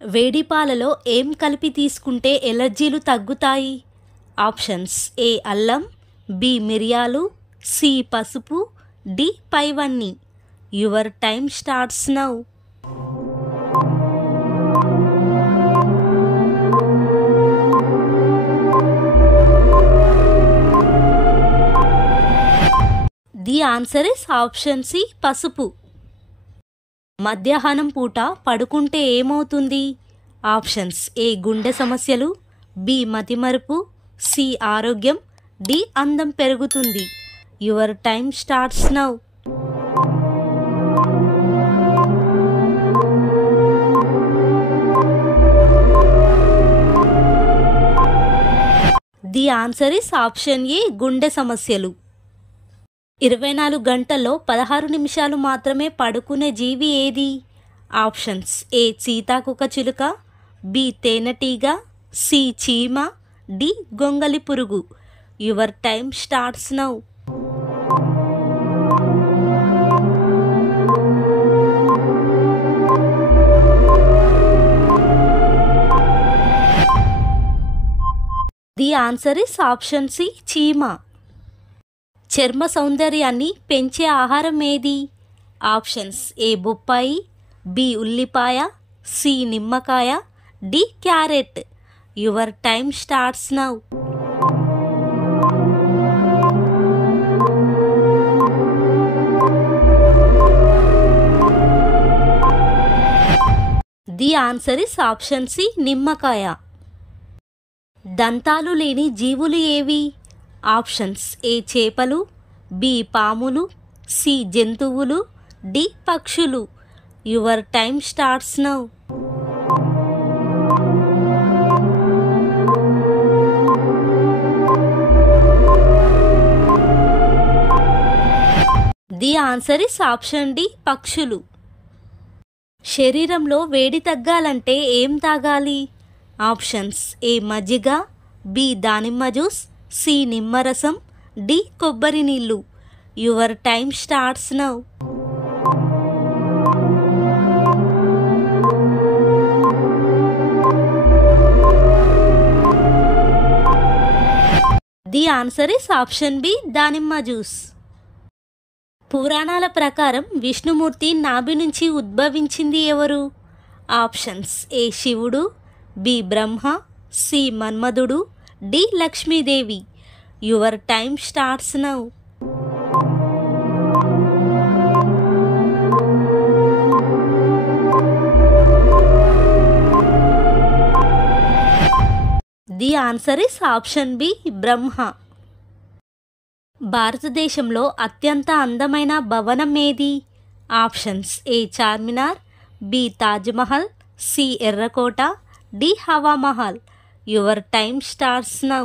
వేడి పాలలో ఏం కలిపి తీసుకుంటే ఎలర్జీలు తగ్గుతాయి? ఆప్షన్స్: ఏ అల్లం, బి మిరియాలు, సి పసుపు, డి పైవన్నీ. Your time starts now. The answer is option C పసుపు. మధ్యాహ్నం పూట పడుకుంటే ఏమవుతుంది? ఆప్షన్స్: ఏ గుండె సమస్యలు, బి మతిమరుపు, సి ఆరోగ్యం, డి అందం పెరుగుతుంది. Your time starts now. The answer is option ఏ గుండె సమస్యలు. 24 గంటల్లో 16 నిమిషాలు మాత్రమే పడుకునే జీవి ఏది? ఆప్షన్స్: ఏ సీతాకోకచిలుక, బి తేనెటీగ, సి చీమ, డి గొంగలి పురుగు. Your time starts now. The answer is option C చీమ. చర్మ సౌందర్యాన్ని పెంచే ఆహారం ఏది? ఆప్షన్స్: ఏ బొప్పాయి, బి ఉల్లిపాయ, సి నిమ్మకాయ, D carrot. Your time starts now. The answer is option C నిమ్మకాయ. దంతాలు లేని జీవులు ఏవి? ఆప్షన్స్: ఏ చేపలు, బి పాములు, సి జంతువులు, డి పక్షులు. Your time starts now. The answer is option D పక్షులు. శరీరంలో వేడి తగ్గాలంటే ఏం తాగాలి? ఆప్షన్స్: ఏ మజ్జిగ, బి దానిమ్మ జ్యూస్, సి నిమ్మరసం, డి కొబ్బరి నీళ్ళు. Your time starts now. The answer is option B దానిమ్మ జ్యూస్. పురాణాల ప్రకారం విష్ణుమూర్తి నాభి నుంచి ఉద్భవించింది ఎవరు? ఆప్షన్స్: ఏ శివుడు, బి బ్రహ్మ, సి మన్మధుడు, D Lakshmidevi. Your time starts now. The answer is option B Brahma. భారతదేశంలో అత్యంత అందమైన భవనం ఏది? Options: A Charminar, B Taj Mahal, C ఎర్రకోట, D Hawa Mahal. Your time starts now.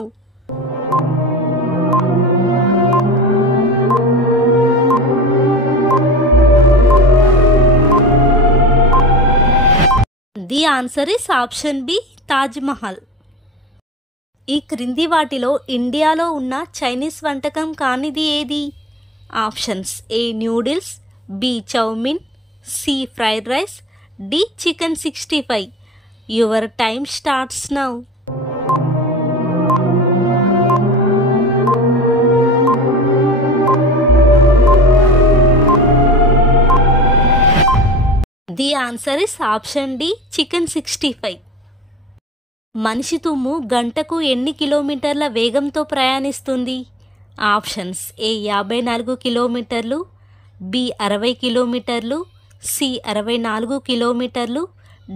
The answer is option B Taj Mahal. ఈ క్రింది వాటిలో ఇండియాలో ఉన్న చైనీస్ వంటకం కానిది ఏది? Options: A noodles, B chow mein, C fried rice, D chicken 65. Your time starts now. The answer is option D chicken 65. మనిషి తుమ్ము గంటకు ఎన్ని కిలోమీటర్ల వేగంతో ప్రయాణిస్తుంది? ఆప్షన్స్: ఏ 54 కిలోమీటర్లు, బి 60 కిలోమీటర్లు, సి 64 కిలోమీటర్లు,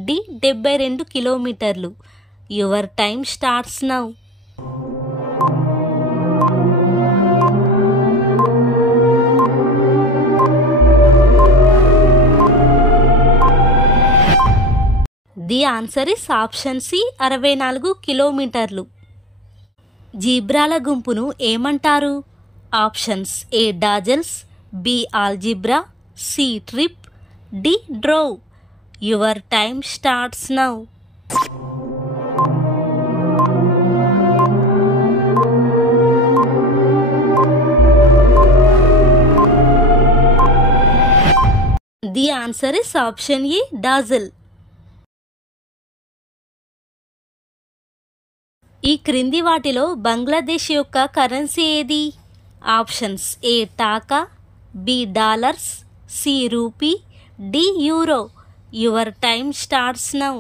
డి 72 కిలోమీటర్లు. Your time starts now. The answer is option C 64 కిలోమీటర్లు. జీబ్రాల గుంపును ఏమంటారు? Options: A dazzles, B algebra, C trip, D drove. Your time starts now. The answer is option A dazzle. ఈ క్రింది వాటిలో బంగ్లాదేశ్ యొక్క కరెన్సీ ఏది? Options A taka, B dollars, C rupee, D euro. Your time starts now.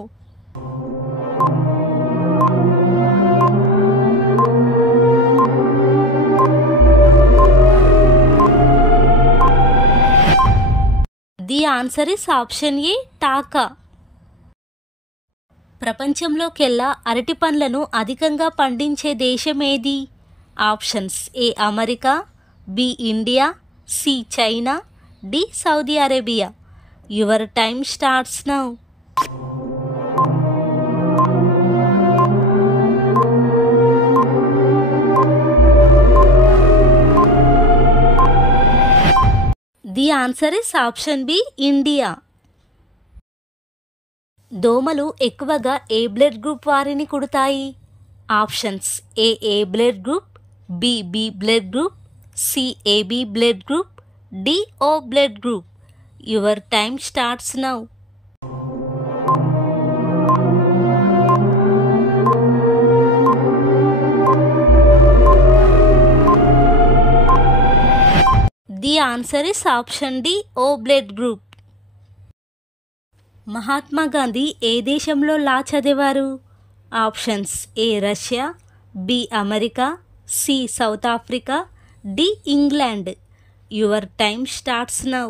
The answer is option A taka. ప్రపంచంలోకెల్లా అరటి పండ్లను అధికంగా పండించే దేశం ఏది? Options A America, B India, C China, D Saudi Arabia. Your time starts now. The answer is option B India. దోమలు ఎక్కువగా ఏ బ్లడ్ గ్రూప్ వారిని కుడతాయి? Options A blood group, B blood group, C AB blood group, D O blood group. Your time starts now. The answer is option D O blood group. Mahatma Gandhi ఏ దేశంలో law చదివారు? Options A Russia, B America, C South Africa, D England. Your time starts now.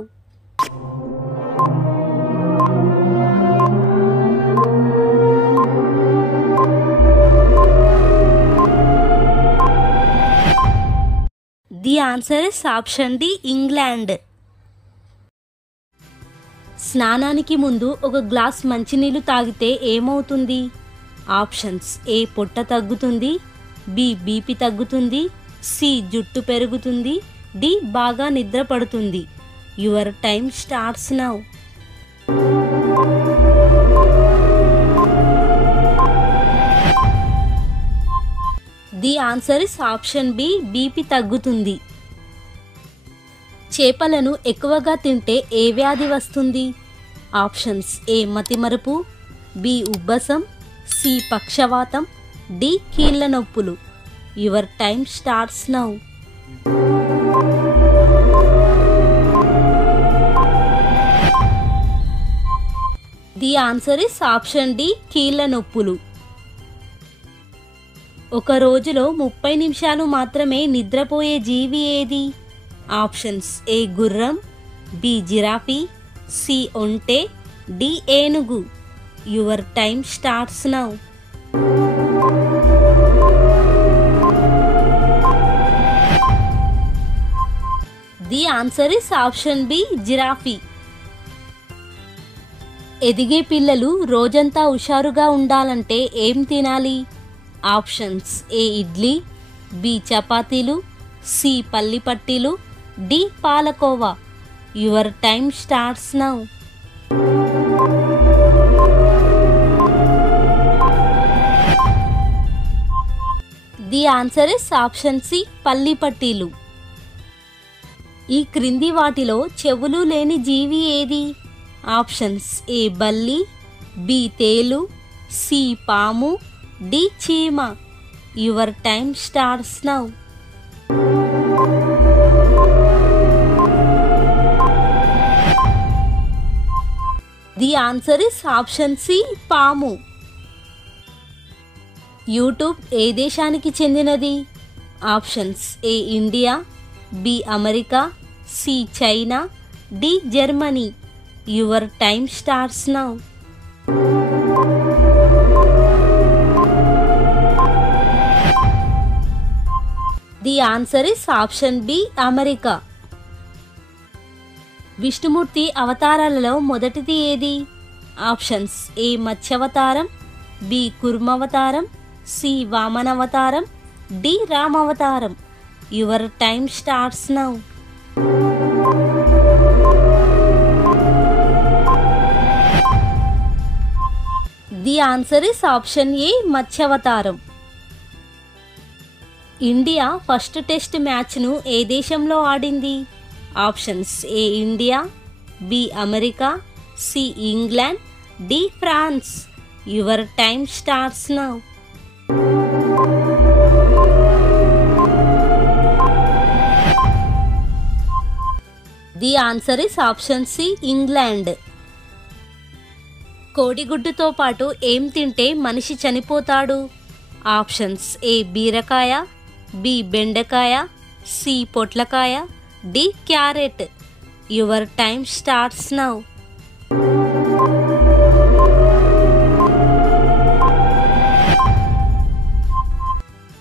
The answer is option D England. స్నానానికి ముందు ఒక glass మంచినీళ్ళు తాగితే ఏమవుతుంది? Options A పొట్ట తగ్గుతుంది, బి బీపీ తగ్గుతుంది, సి జుట్టు పెరుగుతుంది, డి బాగా నిద్ర పడుతుంది. Your time starts now. The answer is option B BP తగ్గుతుంది. చేపలను ఎక్కువగా తింటే ఏ వ్యాధి వస్తుంది? ఆప్షన్స్ ఏ మతిమరుపు, బి ఉబ్బసం, సి పక్షవాతం, డి కీళ్ళ నొప్పులు. Your time starts now. The answer is option D కీళ్ళ నొప్పులు. ఒక రోజులో 30 నిమిషాలు మాత్రమే నిద్రపోయే జీవి ఏది? ఆప్షన్స్ ఏ గుర్రం, బి జిరాఫీ, సి ఒంటె, డి ఏనుగు. Your time starts now. The answer is option B giraffe. ఎదిగే పిల్లలు రోజంతా హుషారుగా ఉండాలంటే ఏం తినాలి? ఆప్షన్స్ ఏ ఇడ్లీ, బి చపాతీలు, సి పల్లి పట్టీలు, D palkova. Your time starts now. The answer is option C పల్లి పట్టీలు. ఈ క్రింది వాటిలో చెవులు లేని జీవి ఏది? ఆప్షన్స్ ఏ బల్లి, బి తేలు, సి పాము, డి చీమ. Your time starts now. The answer is option C పాము. యూట్యూబ్ ఏ దేశానికి చెందినది? Options A India, B America, C China, D Germany. Your time starts now. The answer is option B America. Vishnumurthy అవతారాలలో మొదటిది ఏది? Options A మత్స్యావతారం, B కుర్మావతారం, C వామనావతారం, డి రామావతారం. Your time starts now. The answer is option A మత్స్యావతారం. India first test మ్యాచ్ను ఏ దేశంలో ఆడింది? Options A India, B America, C England, D France. Your time starts now. The answer is option C England. కోడిగుడ్డుతో పాటు ఏం తింటే మనిషి చనిపోతాడు? ఆప్షన్స్ ఏ బీరకాయ, బి బెండకాయ, సి పొట్లకాయ, D carrot. Your time starts now.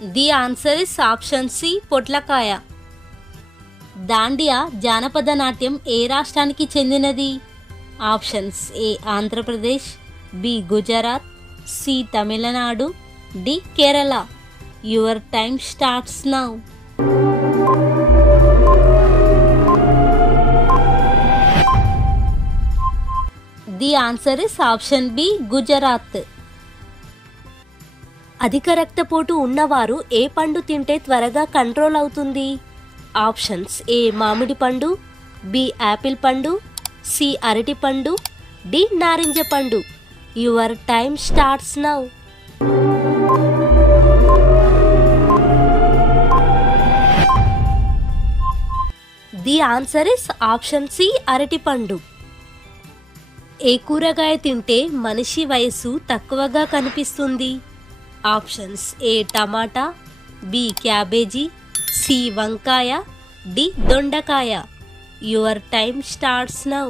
The answer is option C పొట్లకాయ. దాండియా జానపద నాట్యం ఏ రాష్ట్రానికి చెందినది? Options A Andhra Pradesh, B Gujarat, C Tamil Nadu, D Kerala. Your time starts now. The answer is option B Gujarat. అధిక రక్తపోటు ఉన్నవారు ఏ పండు తింటే త్వరగా కంట్రోల్ అవుతుంది? ఆప్షన్స్ ఏ మామిడి పండు, బి యాపిల్ పండు, సి అరటి పండు, డి నారింజ పండు. Your time starts now. The answer is option C అరటి పండు. ఏ కూరగాయ తింటే మనిషి వయసు తక్కువగా కనిపిస్తుంది? Options A tomato, B cabbage, C వంకాయ, డి దొండకాయ. Your time starts now.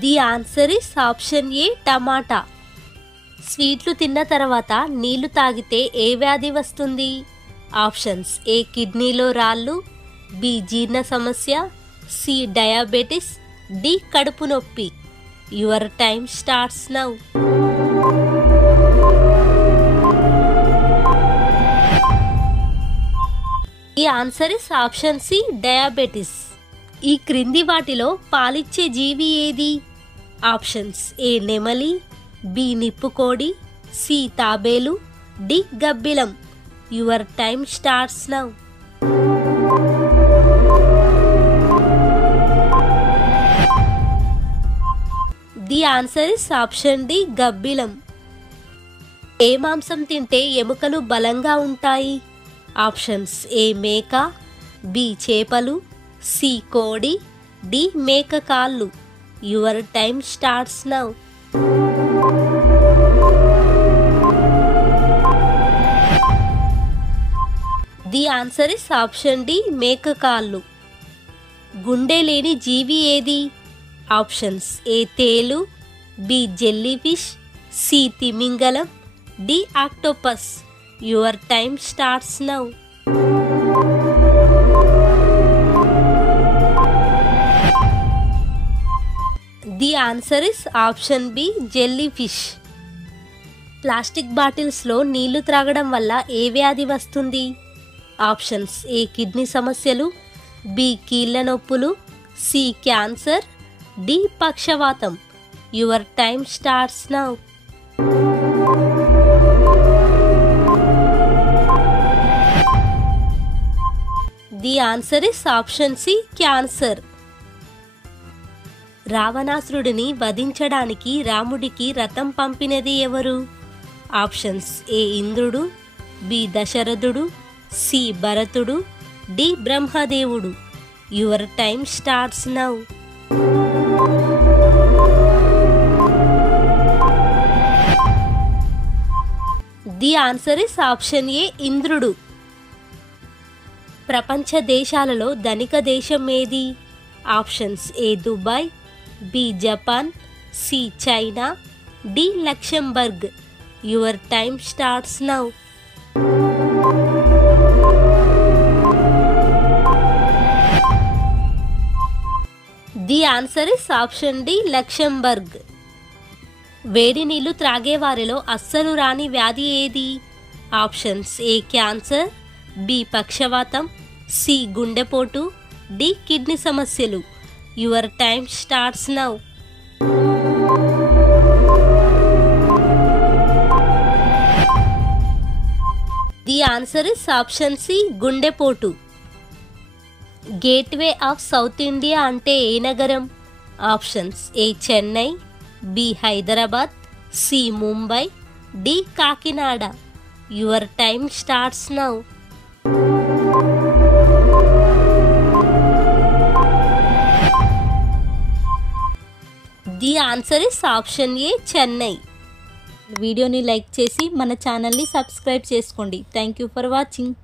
The answer is option A tomato. స్వీట్లు తిన్న తర్వాత నీళ్లు తాగితే ఏ వ్యాధి వస్తుంది? ఆప్షన్స్ ఏ కిడ్నీలో రాళ్ళు, బి జీర్ణ సమస్య, సి డయాబెటిస్, డి కడుపు నొప్పి. Your time starts now. ఈ answer is option C diabetes. ఈ క్రింది వాటిలో పాలిచ్చే జీవి ఏది? ఆప్షన్స్ ఏ నెమలి, బి నిప్పుకోడి, సి తాబేలు, డి గబ్బిలం. Your time starts now. The answer is option D గబ్బిలం. ఏ మాంసం తింటే ఎముకలు బలంగా ఉంటాయి? ఆప్షన్స్ ఏ మేక, బి చేపలు, సి కోడి, డి మేక కాళ్ళు. Your time starts now. The answer is option D మేక కాళ్ళు. గుండె లేని జీవి ఏది? ఆప్షన్స్ ఏ తేలు, బి జెల్లీ ఫిష్, సి తిమింగలం, D octopus. Your time starts now. The answer is option B jellyfish. Plastic బాటిల్స్లో నీళ్లు త్రాగడం వల్ల ఏ వ్యాధి వస్తుంది? ఆప్షన్స్ ఏ కిడ్నీ సమస్యలు, బి కీళ్ళ నొప్పులు, సి క్యాన్సర్, డి పక్షవాతం. Your time starts now. The answer is option C cancer. రావణాసురుడిని వధించడానికి రాముడికి రథం పంపినది ఎవరు? ఆప్షన్స్ ఏ ఇంద్రుడు, బి దశరథుడు, సి భరతుడు, డి బ్రహ్మదేవుడు. Your time starts now. The answer is option A ఇంద్రుడు. ప్రపంచ దేశాలలో ధనిక దేశం ఏది? Options A Dubai, B Japan, C China, D Luxembourg. Your time starts now. The answer is option D Luxembourg. వేడి నీళ్లు త్రాగే వారిలో అస్సలు రాని వ్యాధి ఏది? ఆప్షన్స్ ఏ క్యాన్సర్, బి పక్షవాతం, సి గుండెపోటు, డి కిడ్నీ సమస్యలు. Your time starts now. The answer is option C గుండెపోటు. గేట్వే ఆఫ్ సౌత్ ఇండియా అంటే ఏ నగరం? Options A Chennai, B Hyderabad, C Mumbai, D Kakinada. Your time starts now. The answer is option A Chennai. వీడియోని like చేసి మన ఛానల్ని సబ్స్క్రైబ్ చేసుకోండి. Thank you for watching.